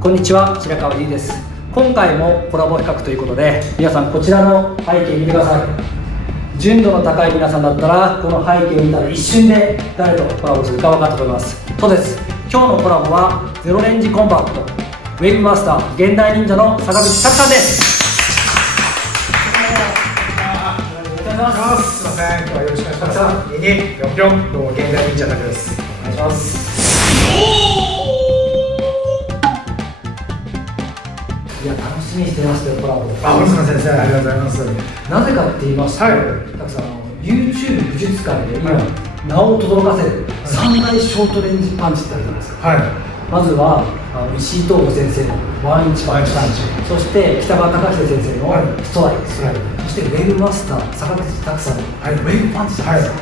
こんにちは、白川 D です。今回もコラボ企画ということで、皆さんこちらの背景見てください。純度の高い皆さんだったらこの背景を見たら一瞬で誰とコラボするか分かったと思います。そうです、今日のコラボはゼロレンジコンバットウェブマスター現代忍者の坂口拓さんです。すみません、今日はよろしくお願いします。2244どうも現代忍者拓です。お願いします。いや、楽しみにしてましたよ、コラボ。あ、森島先生、ありがとうございます。なぜかって言いますと、はい、拓さん、YouTube 武術界で今、名を轟かせる3大ショートレンジパンチってあるじゃないですか。はい、まずは石井東吾先生のワンインチパンチ、そして北川隆秀先生のストライク、そしてウェブマスター坂口拓さんのウェブパンチなんですよ。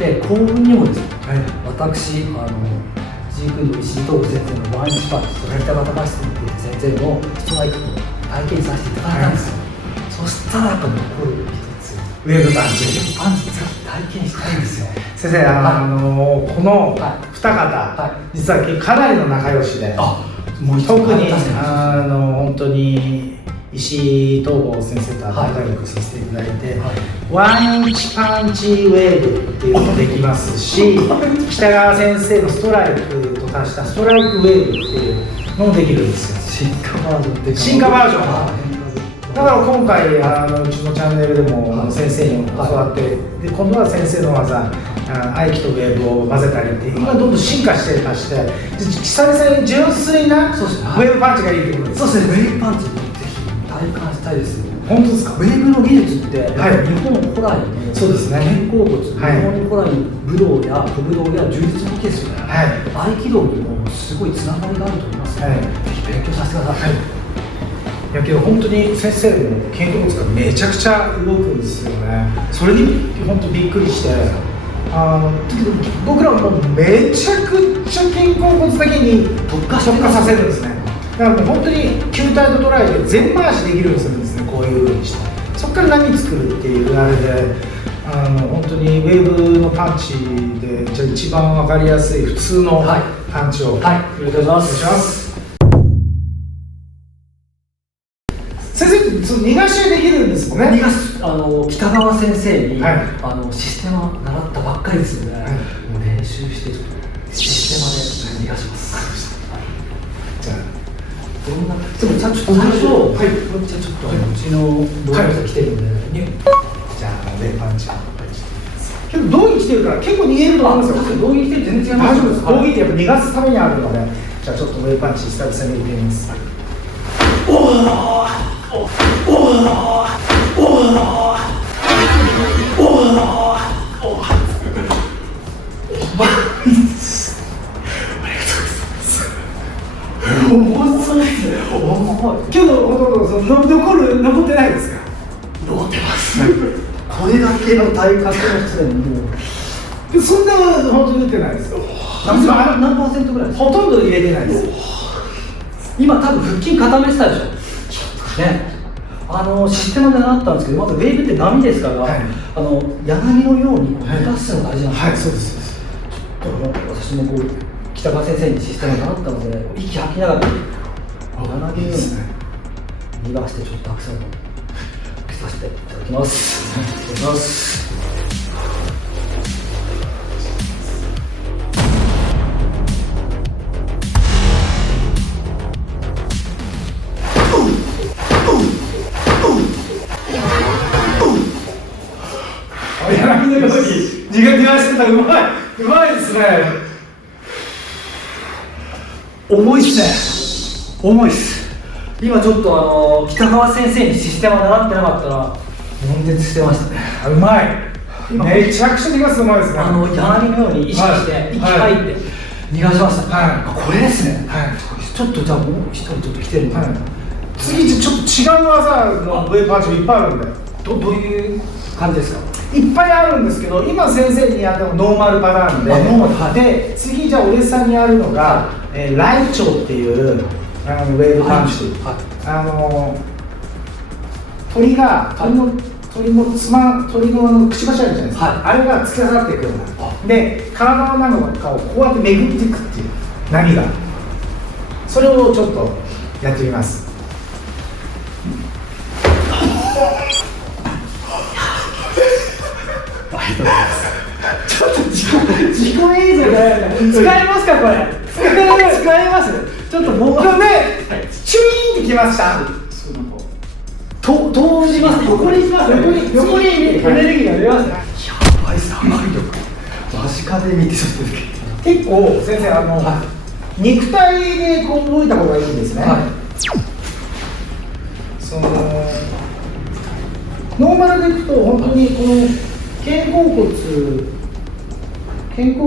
で、興奮にもですね、私ジークンド石井東吾先生のワンインチパンチ、そして北川隆秀先生のストライクと体験させていただいたんですよ。そしたらやっぱ残る一つ、ウェブパンチ。ぜひ体験したいんですよ。先生、この二方、実はかなりの仲良しで、特に本当に石井東吾先生と仲良くさせていただいて、ワンインチパンチウェーブっていうのもできますし、北川先生のストライクと足したストライクウェーブっていうのもできるんですよ。進化バージョンっていうか、進化バージョン。だから今回うちのチャンネルでも先生に教わって、で今度は先生の技、合気とウェーブを混ぜたりって今どんどん進化してまして、久々に純粋なウェーブパンチがいいってことです。そうですね、ウェーブパンチぜひ体感したいですよ。本当ですか？ウェーブの技術って、日本古来のそうですね、肩甲骨、日本古来の武道や武道や柔術の技ですよね。合気道にもすごいつながりがあると思いますので、ぜひ勉強させてください。いやけど本当に先生の肩甲骨がめちゃくちゃ動くんですよね。それに本当びっくりして、僕らもめちゃくちゃ肩甲骨だけに特化させるんですね。だからもう本当に球体と捉えて全回しできるようにするんですね。こういう風にして、そこから何作るっていうあれで、本当にウェーブのパンチでじゃあ一番分かりやすい普通のパンチを、お願いします。先生って逃がしできるんですもんね。逃がす、北川先生に、システマ習ったばっかりですよね。もう練習してシステマで逃がします。じゃあどんな、でもちょっと最初、じゃあちょっとうちの同僚さん来てるんで、じゃあウェーブパンチをけど道着着てるから結構逃げると思うんですよ。道着着てる全然違います。大丈夫です。道着ってやっぱ逃がすためにあるので、じゃあちょっとウェーブパンチ久々に入れます。今日のほとんど残ってないですか？残ってます。これだけの体格の人でもそんな本当に打ってないですよ。何パーセントぐらいですか？ほとんど入れてないです。今多分腹筋固めてたでしょ。ね。システムで習ったんですけど、まずウェーブって波ですから、柳のように出すのが大事なんですよ。はい、そうです。私もこう北川先生にシステムを習ったので、息吐きながら柳のように逃がしてちょっとアクセントをつけさせていただきます。お願いします。柳のように逃がしてた。うまいですね。重いっすね。重いっす。今ちょっと北川先生にシステムを習ってなかったら悶絶してましたね。うまい。めちゃくちゃ逃がすのうまいですね。柳のように意識して息吐いて逃がしました。これですね。ちょっとじゃあもう一人ちょっと来てるんで、次ちょっと違う技のウェーブパンチもいっぱいあるんで。どういう感じですか？いっぱいあるんですけど、今先生にやったのノーマルパターンで、で次じゃあお弟子さんにやるのが、ライチョウっていうウェーブパンチ。鳥のくちばしあるじゃないですか、あれが突き刺さってくるので、体の中をこうやって巡っていくっていう波が、それをちょっとやってみます。ちょっと自己映像で使えますかこれ。使えます。ちょっともうね、チュイーンってきました。投じます。横に行きます。横にエネルギーが出ます。やばい破壊力。間近で見てちょっと結構先生肉体でこう動いた方がいいんですね。そのノーマルでいくと本当にこの肩甲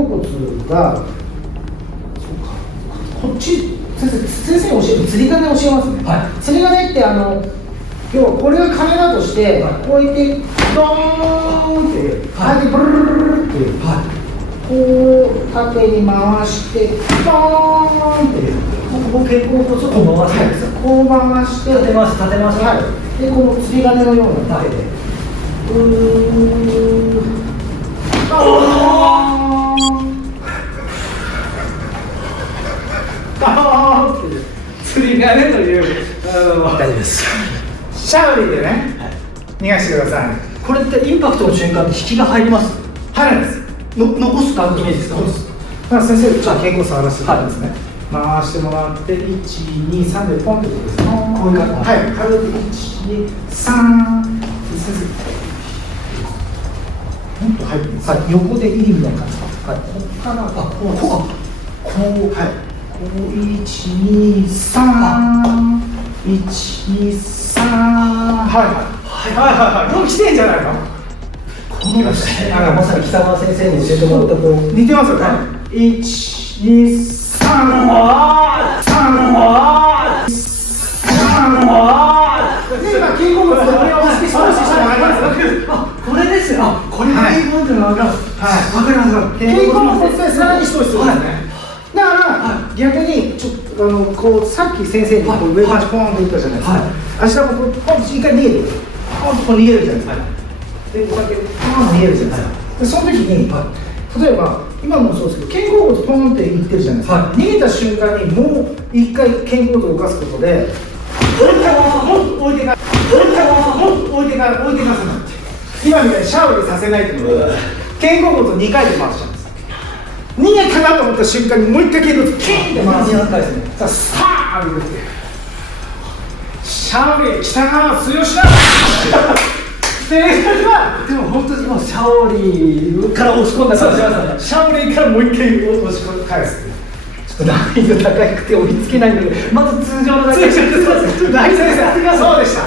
骨がこっち先生教える釣り鐘教えますね。釣り鐘って要はこれがカメラとしてこうやってドーンっていう、はい、ブルルルルっていう、はい、こう縦に回してドーンっていう、ここ肩甲骨をちょっと回すんですよ。こう回して立てます、はい、でこの釣り鐘のような縦で釣り鐘という大丈夫です。シャウリーでね、逃がしてください。これってインパクトの瞬間に引きが入ります。入るんです。残す感じイメージですか。だから先生、じゃあ肩甲骨触らせてもらいますね。回してもらって、1、2、3でポンってことですね。こういう感じ。はい、軽く1、2、3。先生。もっと入ってます。横で入りみたいな感じですか。はい、ここから、こう、はい。こう、1、2、3。1、2、3。はい。もう来てんじゃないの。このまさに北川先生に教えてもらったこう似てますよね。1、2、3。今肩甲骨の上を押して少し下に上がります。これですよ。これがいいもんっていうのが分かる。わかります。肩甲骨でさらに少しするんですね。だから逆にこうさっき先生にこう上からポーンと言ったじゃないですか。足がこうポンと一回逃げる。ポンとこう逃げるじゃないですか。でこうやってポンと逃げるじゃないですか。でその時に例えば今もそうですけど肩甲骨ポンっていってるじゃないですか。逃げた瞬間にもう一回肩甲骨を動かすことで置いてかす今みたいにシャウリさせないということで肩甲骨を2回で回しちゃうんです。逃げたなと思った瞬間にもう一回肩甲骨キーンって回す。2回ですね。スターンってシャウリ北川剛だ。でも本当に今シャオリーから押し込んだ感じがシャオリーからもう一回押し込んで返す。ちょっと難易度高くて追いつけないんだけど、まず通常のだけ。そうでした。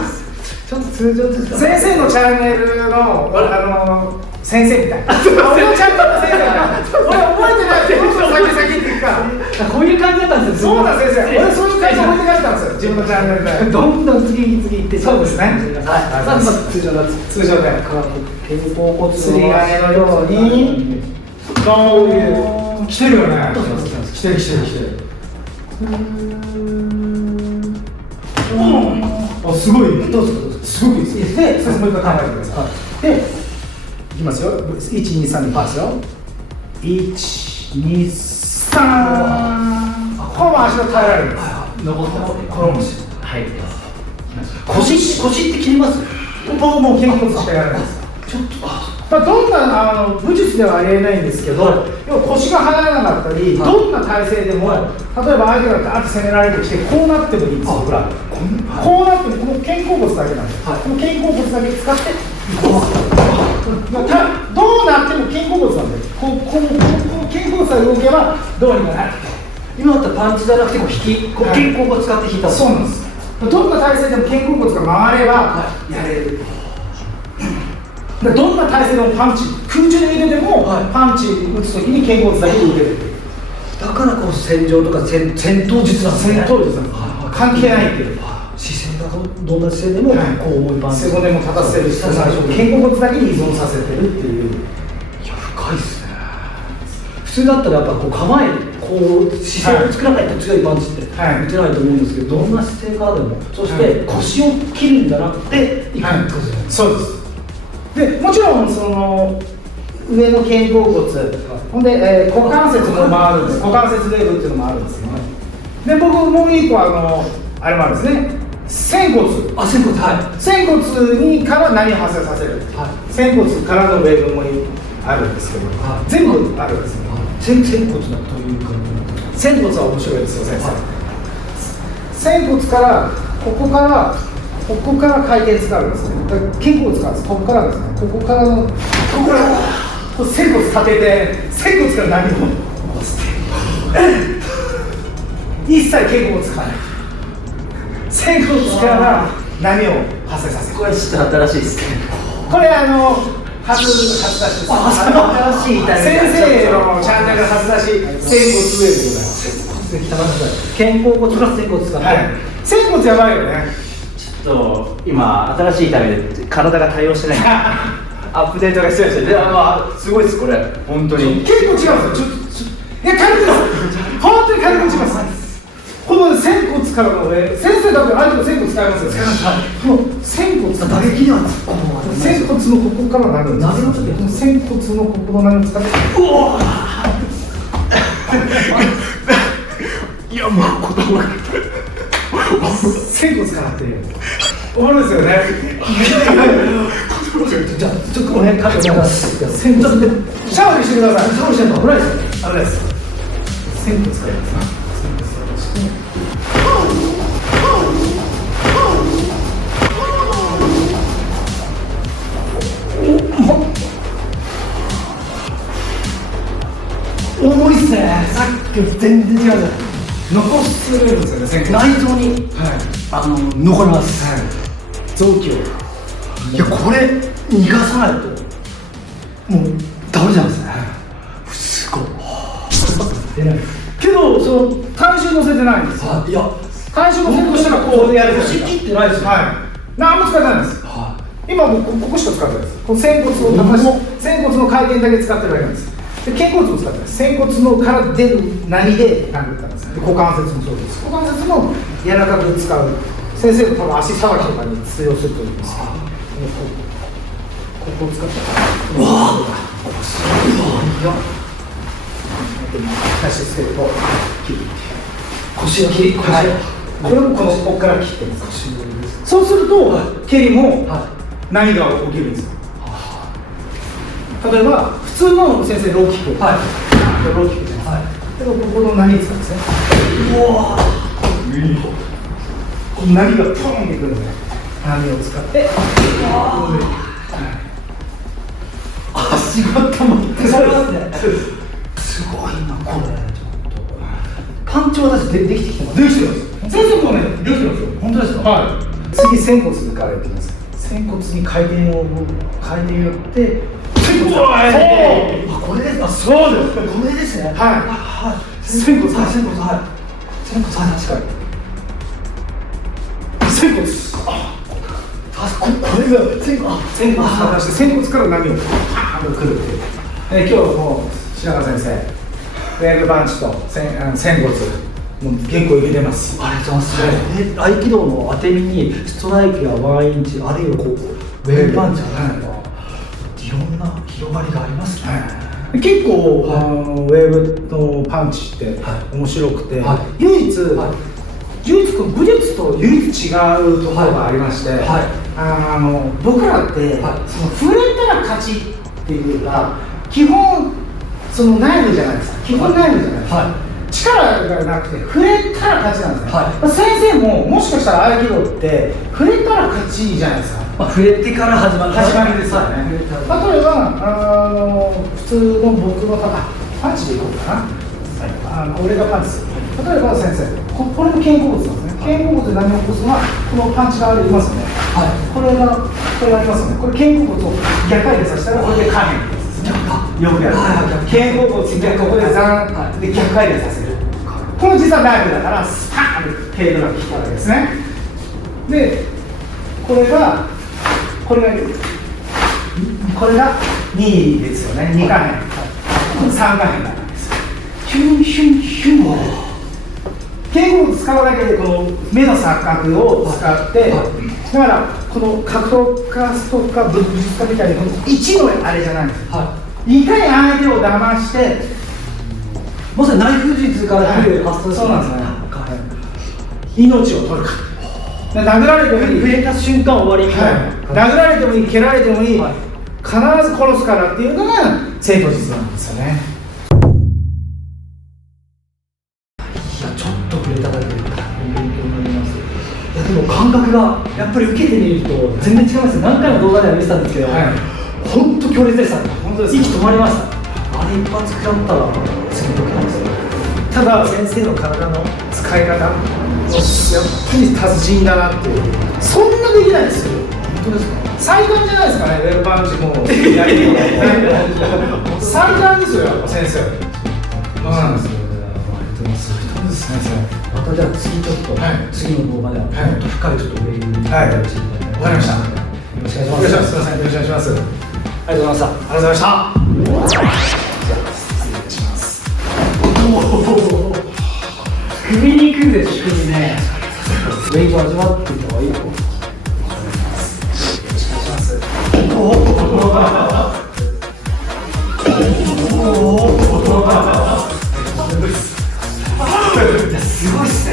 ちょっと通常ですか。先生のチャンネルの先生みたい。俺のチャンネルの先生が俺覚えてないってどんどん先っていくから。こういう感じだったんですよ。そうなん先生。俺そういう感じ覚えて帰ったんですよ。自分のチャンネルで。どんどん次に行って。そうですね。まず通常だ。通常で。肩甲骨釣り鐘のように。こういう来てるよね。来てる。すごい。どうぞ。すごいです。で、先生もう一回考えてください。で、いきますよ。1、2、3でパスよ。1、2、3。この足を耐えられるんです。残ったこの足。はい。腰って切ります？僕もう肩甲骨しかやらないです。ちょっとどんな武術ではありえないんですけど、要は腰が入らなかったり、どんな体勢でも、例えば相手がガーッと攻められてきてこうなってもいいんですよ。僕らこうなってもこの肩甲骨だけなんです。この肩甲骨だけ使ってどうなっても肩甲骨なんです。この肩甲骨が動けばどうにかなる。今だったらパンチじゃなくても肩甲骨使って引いた。そうなんです。どんな体勢でも肩甲骨が回ればやれる。どんな体勢でもパンチ、空中で入れてもパンチ打つときに肩甲骨だけで打てる。だからこう戦場とか戦闘術なんですね。戦闘術なんです。関係ないっていう。姿勢がどんな姿勢でもこう重いパンチ。背骨も立たせるし、最初肩甲骨だけに依存させてるっていう。いや深いですね。普通だったらやっぱこう構えこう姿勢を作らないと強いパンチって打てないと思うんですけど、どんな姿勢からでも、そして腰を切るんじゃなくていくんですよね。そうです。でもちろんその上の肩甲骨、ほんで、股関節も回るんです。股関節レールっていうのもあるんですよね。で僕もう一個あれもあるんですね。仙骨。あ、仙骨、はい。仙骨にから何を発生させる、はい。仙骨からのウェーブもあるんですけど、はい、全部あるんですね。仙骨だというか、仙骨は面白いですよ、先生。仙骨からここから回転使うんですね。だから肩甲骨からです。ここからですね。ここから仙骨立てて、仙骨から何を一切肩甲骨使わない。仙骨から波を発生させる。これちょっと新しいですね。これ初出しです。新しい痛み。先生のチャンネル初出し仙骨ウェーブでございます。肩甲骨プラス仙骨使って、はい、仙骨やばいよね。ちょっと今新しい痛みで体が対応してないアップデートが必要ですよ。で、すごいですこれ本当に。結構違うんですよ。いや軽くです。本当に軽く違います。この仙骨からの上、先生だってあれと仙骨使いますよね。この仙骨打撃には仙骨のここからなるんです。仙骨のここの波を使って。いやもう子供が仙骨からって終わるんですよね。じゃあちょっとこの辺カットします。仙骨でシャワーしてください。シャワーしてんの危ないです。危ないです。仙骨からですね。重いっすね。さっきと全然違う。残するんですよね。内臓に、残ります。臓器を。いやこれ逃がさないともうダメじゃないですね。すごい。出ない。けどその体重乗せてないんですよ。いや体重乗せとしたらこうやる。腰切ってないですよ。はい。何も使ってないんです。今もうここしか使ってないです。この仙骨を高し、仙骨の回転だけ使ってるだけなんです。で肩甲骨を使ってない。仙骨のから出る波で殴ったんです。で股関節もそうです。股関節も柔らかく使う。先生の多分足さばきとかに通用すると思うんですけど、ここを使って。うわぁ。すごいよ。足つけると切る。腰を切り。これもここから切ってます。そうすると蹴りも波が起きるんですよ。例えば普通の先生ローキック、ローキックじゃないですか。ここの波使うんですね。うわこの波がポンってくるので波を使って足が溜まってそれますね。すごいなこれ。パンチは私できてきてます。できてます。先生もねできてますよ。本当ですか。はい。次仙骨からいきます。仙骨に回転によってこれですか。そうです。これですね。はい。仙骨、仙骨、はい。仙骨、確かに。仙骨。これが仙骨。仙骨から出して仙骨から波をパーンとくるっていう。今日もう白川先生、ウェーブパンチと仙骨もう結構いけてます。ありがとうございます。合気道の当て身にストライクやワンインチあるいはこうウェーブパンチあるのがいろんな広がりがありますね。結構ウェーブのパンチって面白くて、唯一武術と唯一違うところがありまして、僕らって、その触れたら勝ちっていうか基本そのナイフじゃないですか。基本ナイフじゃないですか。力がなくて触れたら勝ちなんですね。先生ももしかしたら合気道って触れたら勝ちじゃないですか。触れてから始まりですよね。例えば普通の僕のパンチでいこうかな。俺がパンチする。例えば先生、これも肩甲骨なんですね。肩甲骨で何を起こすのはこのパンチがありますよね。これがありますよね。これ肩甲骨を逆回転させたらこれで下辺です。よくやる。肩甲骨でここでザンで逆回転させる。この実はナイフだからスパーンってテーブルが切ったわけですね。でこれが2ですよね。2下辺、3下辺なんです。ヒュンヒュンヒュン。肩甲骨使うだけでこの目の錯覚を使って、だからこの格闘家ストッカー武術家みたいにこの1のあれじゃないんです。いかに相手を騙してまさにナイフ術から来る発想ですね。そうなんですね。命を取るか、殴られてもいい、触れた瞬間終わりみたいな、殴られてもいい、蹴られてもいい、はい、必ず殺すからっていうのが正当実なんですよね。いや、ちょっと触れただけで勉強になります。いや、でも感覚がやっぱり受けてみると全然違いますよ。何回も動画では見てたんですけど、本当強烈でしたね。本当ですか。息止まりました。あれ一発食らったら次どけないですよ。ただ先生の体の使い方、やっぱり達人だなっていう。そんなできないですよ。本当ですか。最短じゃないですかね、ウェルパンチもやりの最短ですよ、やっぱ先生。そうなんですよ。先生。またじゃあ次ちょっと、次の動画ではもっと深いちょっと上にわかりました。よろしくお願いします。すみません、よろしくお願いします。ありがとうございました。ありがとうございました。じゃあ失礼します。首に行くんです、首ね。ウェイブ味わっていた方がいいよ。すごいっすね。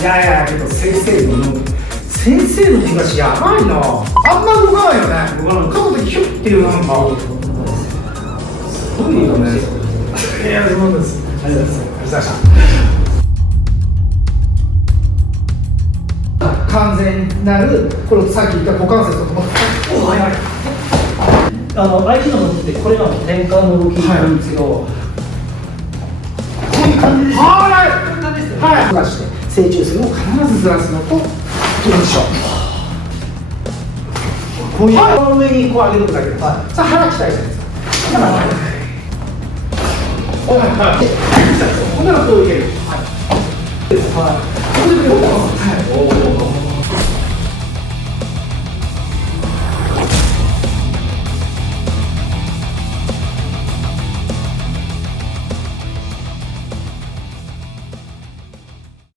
いやいや、けど先生の東やばいな。あんま動かないよね。動かない時ヒュッっていうなんかすごいよね。いや、そうです。ありがとうございました。完全なるこれさっき言った股関節とも。おはいはい。合気道の動きってこれが転換の動きなんですけど、こういう感じです。はい。こういう感じですよね。はい。ずらして正中線を必ずずらすのとどうでしょう。こういうこの上にこう上げるだけです。さあ腹鍛えたいです。ほんならこういける。はい。ここでこう。はい。